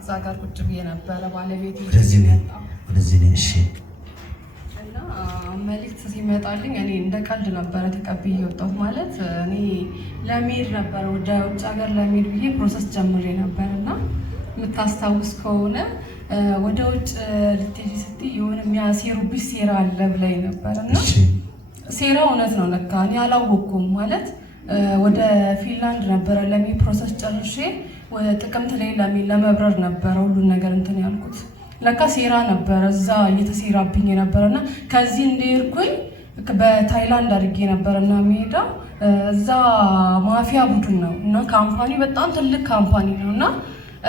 እዛ ጋር ቁጭ ብዬ ነበረ ባለቤቴ ወደዚህ ነው። እሺ እና መልእክት ሲመጣልኝ እኔ እንደ ቀልድ ነበረ ተቀብዬ ወጣሁ። ማለት እኔ ለመሄድ ነበረ ወደ ውጭ ሀገር ለመሄድ ብዬ ፕሮሰስ ጀምሬ ነበር እና የምታስታውስ ከሆነ ወደ ውጭ ልትሄጂ ስትይ የሆነ የሚያሴሩብሽ ሴራ አለ ብላኝ ነበር እና ሴራው እውነት ነው ለካ እኔ አላወቅኩም። ማለት ወደ ፊንላንድ ነበረ ለመሄድ ፕሮሰስ ጨርሼ ወደ ጥቅምት ላይ ለመብረር ነበረ ሁሉን ነገር እንትን ያልኩት። ለካ ሴራ ነበረ እዛ እየተሴራብኝ ነበረና ከዚህ እንደሄድኩኝ በታይላንድ አድርጌ ነበርና የሚሄዳ እዛ ማፊያ ቡድን ነው እና ካምፓኒ በጣም ትልቅ ካምፓኒ ነው እና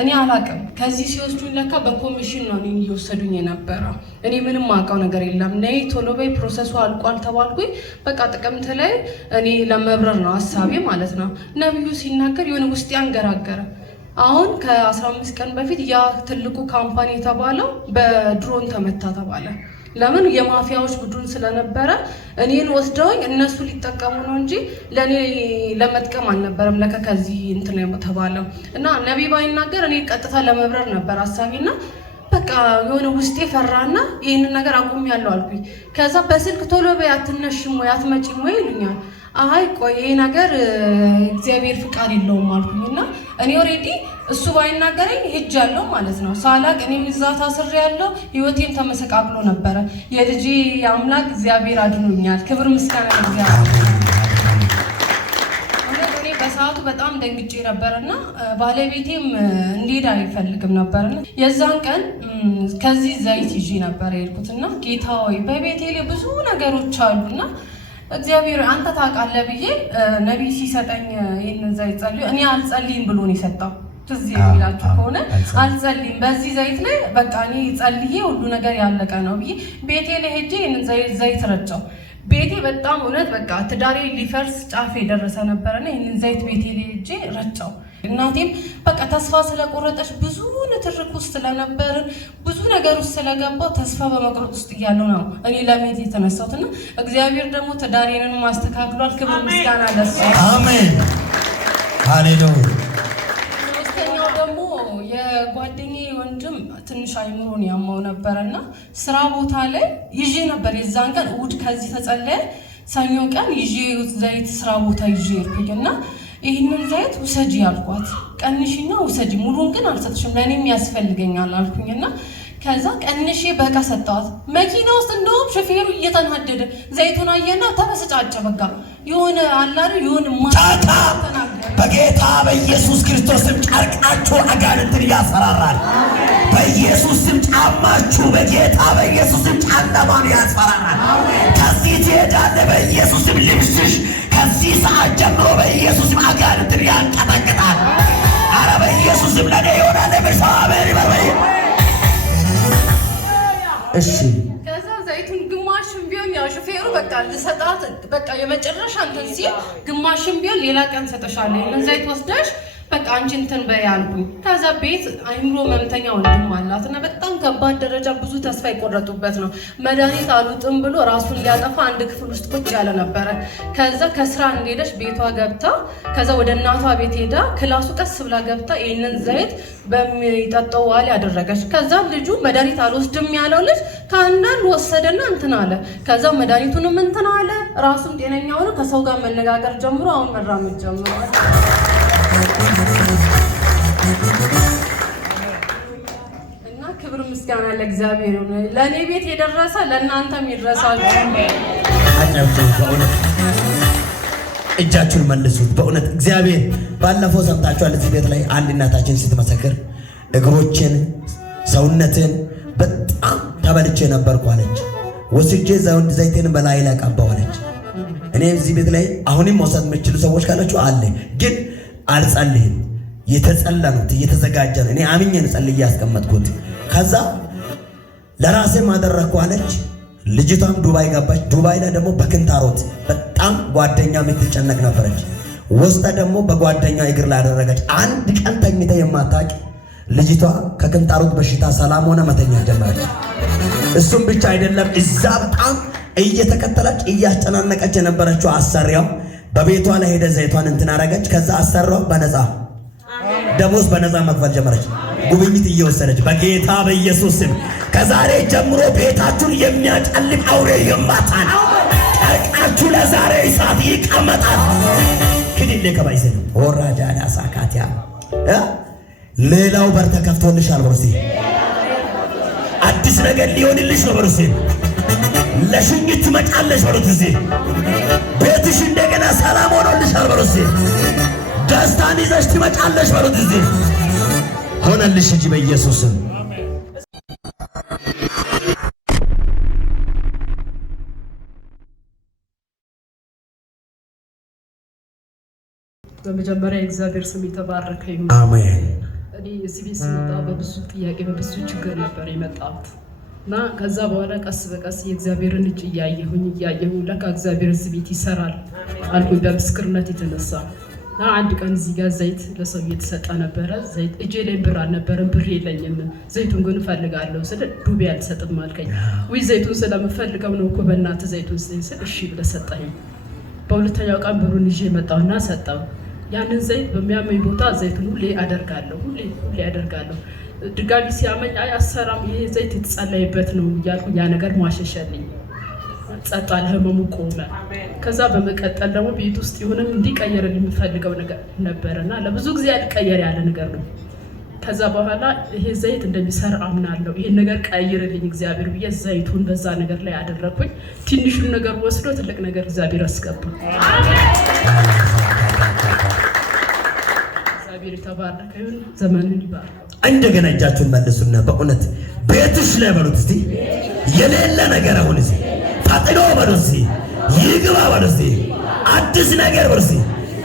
እኔ አላቅም ከዚህ ሲወስዱኝ ለካ በኮሚሽን ነው እኔን እየወሰዱኝ የነበረው። እኔ ምንም አውቀው ነገር የለም። ነይ ቶሎ በይ ፕሮሰሱ አልቋል ተባልኩኝ። በቃ ጥቅምት ላይ እኔ ለመብረር ነው ሀሳቤ ማለት ነው። ነብዩ ሲናገር የሆነ ውስጥ ያንገራገረ። አሁን ከ15 ቀን በፊት ያ ትልቁ ካምፓኒ የተባለው በድሮን ተመታ ተባለ። ለምን የማፊያዎች ቡድን ስለነበረ እኔን ወስደውኝ እነሱ ሊጠቀሙ ነው እንጂ ለኔ ለመጥቀም አልነበረም። ለካ ከዚህ እንትን ተባለው እና ነብይ ባይናገር እኔ ቀጥታ ለመብረር ነበር ሐሳቤና በቃ የሆነ ውስጤ ፈራና ይሄንን ነገር አቁሜያለሁ አልኩኝ። ከዛ በስልክ ቶሎ በይ አትነሽም ወይ አትመጪም ወይ ይሉኛል። አይ ቆይ ይሄ ነገር እግዚአብሔር ፍቃድ የለውም አልኩኝና እኔ ኦሬዲ እሱ ባይናገረኝ ሄጃለሁ ማለት ነው። ሳላቅ እኔ እዛ ታስሬያለሁ። ህይወቴም ተመሰቃቅሎ ነበረ። የልጄ አምላክ እግዚአብሔር አድኖኛል። ክብር ምስጋና ለእግዚአብሔር። እኔ በሰዓቱ በጣም ደንግጬ ነበርና ባለቤቴም እንዲሄድ አይፈልግም ነበርና የዛን ቀን ከዚህ ዘይት ይዤ ነበር የሄድኩትና ጌታ ሆይ በቤቴ ላይ ብዙ ነገሮች አሉና እግዚአብሔር አንተ ታውቃለህ ብዬ ነቢይ ሲሰጠኝ ይሄንን ዘይት ጸልዩ እኔ አልጸልይም ብሎ ነው የሰጠው። ትዝ የሚላችሁ ከሆነ አልጸልይም በዚህ ዘይት ላይ በቃ እኔ ጸልዬ ሁሉ ነገር ያለቀ ነው ብዬ ቤቴ ላይ ሄጄ ይሄንን ዘይት ረጨው። ቤቴ በጣም እውነት በቃ ትዳሬ ሊፈርስ ጫፍ የደረሰ ነበርና ይሄንን ዘይት ቤቴ ላይ ሄጄ ረጨው። እናቴም በቃ ተስፋ ስለቆረጠች ብዙ ንትርክ ውስጥ ስለነበርን ብዙ ነገር ውስጥ ስለገባው ተስፋ በመቁረጥ ውስጥ እያለሁ ነው እኔ ለመሄድ የተነሳሁትና እግዚአብሔር ደግሞ ትዳሬንን ማስተካክሏል። ክብር ምስጋና ለሱ። አሜን ሃሌሉያ። ሶስተኛው ደግሞ የጓደኛዬ ወንድም ትንሽ አይምሮን ያማው ነበርና ስራ ቦታ ላይ ይዤ ነበር። የዛን ቀን እሑድ ከዚህ ተጸለየ፣ ሰኞ ቀን ይዤ ዘይት ስራ ቦታ ይዤ ሄድኩኝና ይህንን ዘይት ውሰጂ አልኳት። ቀንሺና ውሰጂ ሙሉን ግን አልሰጥሽም ለእኔም ያስፈልገኛል አልኩኝና ከዛ ቀንሼ በቃ ሰጠዋት። መኪና ውስጥ እንደውም ሾፌሩ እየተናደደ ዘይቱን አየና ተበሰጫጨ። በቃ የሆነ አላሩ የሆነ ማታ በጌታ በኢየሱስ ክርስቶስም ጨርቃችሁ አጋንንትን ያስፈራራል። በኢየሱስም ጫማችሁ በጌታ በኢየሱስም ጨለማን ያስፈራራል። ከዚህ ትሄዳለህ። በኢየሱስም ልብስሽ ከዚህ ሰዓት ጀምሮ በኢየሱስም አጋንንትን ያንቀጠቅጣል። አረ በኢየሱስም ለኔ ይሆናል። በሻበሪ በርበይ እሺ። ከዛ ዘይቱን ግማሽም ቢሆን ያው ሹፌሩ በቃ ልሰጣት በቃ የመጨረሻ እንትን ሲል ግማሽም ቢሆን ሌላ ቀን ሰጠሻለሁ እና ዘይት ወስደሽ በቃ አንቺ እንትን በይ አልኩኝ። ከዛ ቤት አይምሮ መምተኛ ወንድም አላት እና በጣም ከባድ ደረጃ ብዙ ተስፋ የቆረጡበት ነው። መድኃኒት አሉጥም ብሎ ራሱን ሊያጠፋ አንድ ክፍል ውስጥ ቁጭ ያለ ነበረ። ከዛ ከስራ እንደሄደች ቤቷ ገብታ ከዛ ወደ እናቷ ቤት ሄዳ ክላሱ ቀስ ብላ ገብታ ይህንን ዘይት በሚጠጣው ዋል ያደረገች። ከዛ ልጁ መድኃኒት አልወስድም ያለው ልጅ ከአንዳንድ ወሰደና እንትን አለ። ከዛ መድኃኒቱንም እንትን አለ። ራሱም ጤነኛ ሆነ። ከሰው ጋር መነጋገር ጀምሮ አሁን መራመድ ጀምሯል። እና ክብር ምስጋና ለእግዚአብሔር ይሁን። ለእኔ ቤት የደረሰ ለእናንተም ይድረሳል። እጃችሁን መልሱት። በእውነት እግዚአብሔር ባለፈው ሰምታችኋል። እዚህ ቤት ላይ አንድ እናታችን ስትመሰክር እግሮችን ሰውነትን በጣም ተበልቼ ነበርኩ አለች። ወስጄ ዘይቴን በላይ ላይ ቀባሁ አለች። እኔ እዚህ ቤት ላይ አሁንም መውሰድ የምትችሉ ሰዎች ካላችሁ አለ ግን አልጸልይም። የተጸለኑት እየተዘጋጀን እኔ አምኜን ጸልዬ ያስቀመጥኩት ከዛ ለራሴ ማደረኩ አለች። ልጅቷም ዱባይ ገባች። ዱባይ ላይ ደግሞ በክንታሮት በጣም ጓደኛ የምትጨነቅ ነበረች። ወስዳ ደግሞ በጓደኛ እግር ላይ አደረገች። አንድ ቀን ተኝታ የማታውቅ ልጅቷ ከክንታሮት በሽታ ሰላም ሆነ መተኛ ጀመረች። እሱም ብቻ አይደለም እዛ በጣም እየተከተለች እያስጨናነቀች የነበረችው አሰሪያው በቤቷ ላይ ሄደ ዘይቷን እንትን አረገች። ከዛ አሰራው በነፃ ደሞዝ በነፃ መክፈል ጀመረች። ጉብኝት እየወሰደች በጌታ በኢየሱስ ስም ከዛሬ ጀምሮ ቤታችሁን የሚያጨልም አውሬ ይማታል። ጠርቃችሁ ለዛሬ እሳት ይቀመጣል። ክድል ከባይዘ ወራጃዳ ሳካቲያ ሌላው በር ተከፍቶልሻል። በርሲ አዲስ ነገር ሊሆንልሽ ነው። በርሲ ለሽኝት ትመጫለሽ። በሩት እዚህ ቤትሽ እንደገና ሰላም ሆኖልሻል። በርሲ ደስታን ይዘሽ ትመጫለሽ። በሩት እዚህ ሆነልሽ እንጂ በኢየሱስም በመጀመሪያ የእግዚአብሔር ስም የተባረከ ይሁን። አሜን። እኔ እዚህ ቤት ስመጣ በብዙ ጥያቄ በብዙ ችግር ነበር የመጣሁት እና ከዛ በኋላ ቀስ በቀስ የእግዚአብሔርን እጅ እያየሁኝ ለካ እግዚአብሔር እዚህ ቤት ይሰራል አልኩኝ በምስክርነት የተነሳ እና አንድ ቀን እዚህ ጋር ዘይት ለሰው እየተሰጠ ነበረ። ዘይት እጄ ላይ ብር አልነበረም፣ ብር የለኝም፣ ዘይቱን ግን እፈልጋለሁ ስል ዱቤ አልሰጥም አልከኝ። ውይ ዘይቱን ስለምፈልገው ነው እኮ በእናትህ ዘይቱን ስል እሺ ብለህ ሰጠኝ። በሁለተኛው ቀን ብሩን ይዤ መጣሁና ሰጠው። ያንን ዘይት በሚያመኝ ቦታ ዘይቱን ሁሌ አደርጋለሁ። ድጋሚ ሲያመኝ አይ አሰራም ይሄ ዘይት የተጸለየበት ነው እያልኩ ያ ነገር ማሸሸልኝ። ጸጥ አለ፣ ህመሙ ቆመ። ከዛ በመቀጠል ደግሞ ቤት ውስጥ ይሁንም እንዲቀየርልኝ የምፈልገው ነገር ነበርና ለብዙ ጊዜ ያልቀየር ያለ ነገር ነው። ከዛ በኋላ ይሄ ዘይት እንደሚሰራ አምናለሁ፣ ይሄን ነገር ቀይርልኝ እግዚአብሔር ብዬ ዘይቱን በዛ ነገር ላይ አደረኩኝ። ትንሹን ነገር ወስዶ ትልቅ ነገር እግዚአብሔር አስገባ። እግዚአብሔር የተባረከ ይሁን፣ ዘመኑን ይባርክ። እንደገና እጃችሁን መልሱና በእውነት ቤትሽ ላይ በሉት እስቲ የሌለ ነገር አሁን እስቲ ፈጥኖ በሉት እስቲ ይግባ በሉት እስቲ አዲስ ነገር በሉት እስቲ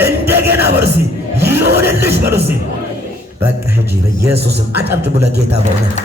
እንደገና በሉት እስቲ ይሆንልሽ በሉት እስቲ በቃ ሂጂ በኢየሱስም አጨብጭቡ ለጌታ በእውነት